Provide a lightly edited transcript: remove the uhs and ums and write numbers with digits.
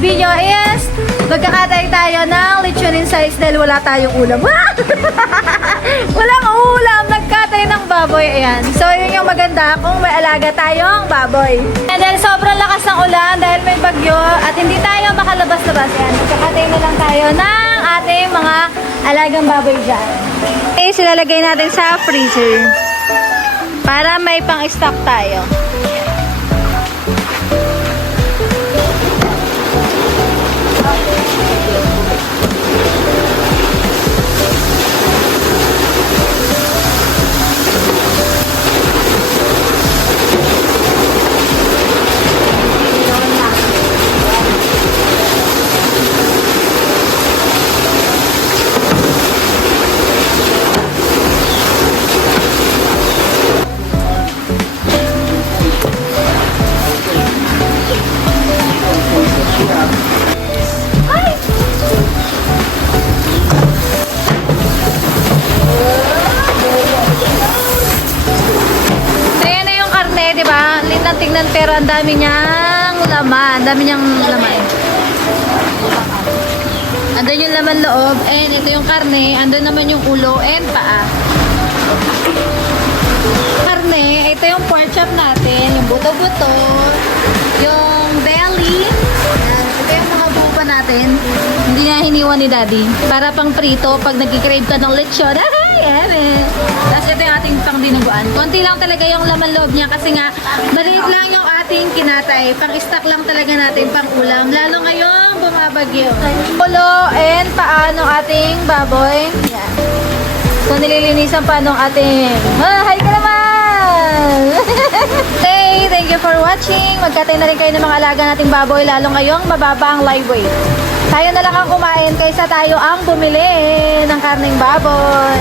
video is magkakatay tayo ng lechonin size dahil wala tayong ulam. Walang ulam, nagkatay ng baboy. Ayan. So, yun yung maganda kung may alaga tayong baboy. And dahil sobrang lakas ng ulan, dahil may bagyo, at hindi tayo makalabas-labas. Ayan, magkakatay na lang tayo ng ating mga alagang baboy dyan. Okay, silalagay natin sa freezer para may pang-stock tayo. Tingnan pero ang dami niyang laman. Dami niyang laman. Andun yung laman loob. And ito yung karne. Andun naman yung ulo and paa. Karne, ito yung pork chop natin. Yung buto-buto. Yung belly. Yan. Ito yung mga buo pa natin. Hindi na hiniwan ni daddy. Para pang prito pag nag-crave ka ng lechon. Tapos ito yung ating pang dinuguan. Konti lang talaga yung laman loob niya kasi nga maliit lang yung ating kinatay. Pang-stock lang talaga natin pang ulam. Lalo ngayong bumabagyo. Ulo and paa ng ating baboy. Yan. So nililinisan pa ng ating... hi ka naman! Hey, thank you for watching. Magkatay na rin kayo ng mga alaga nating baboy lalo ngayong mababa ang live weight. Tayo na lang ang kumain kaysa tayo ang bumili ng karneng baboy.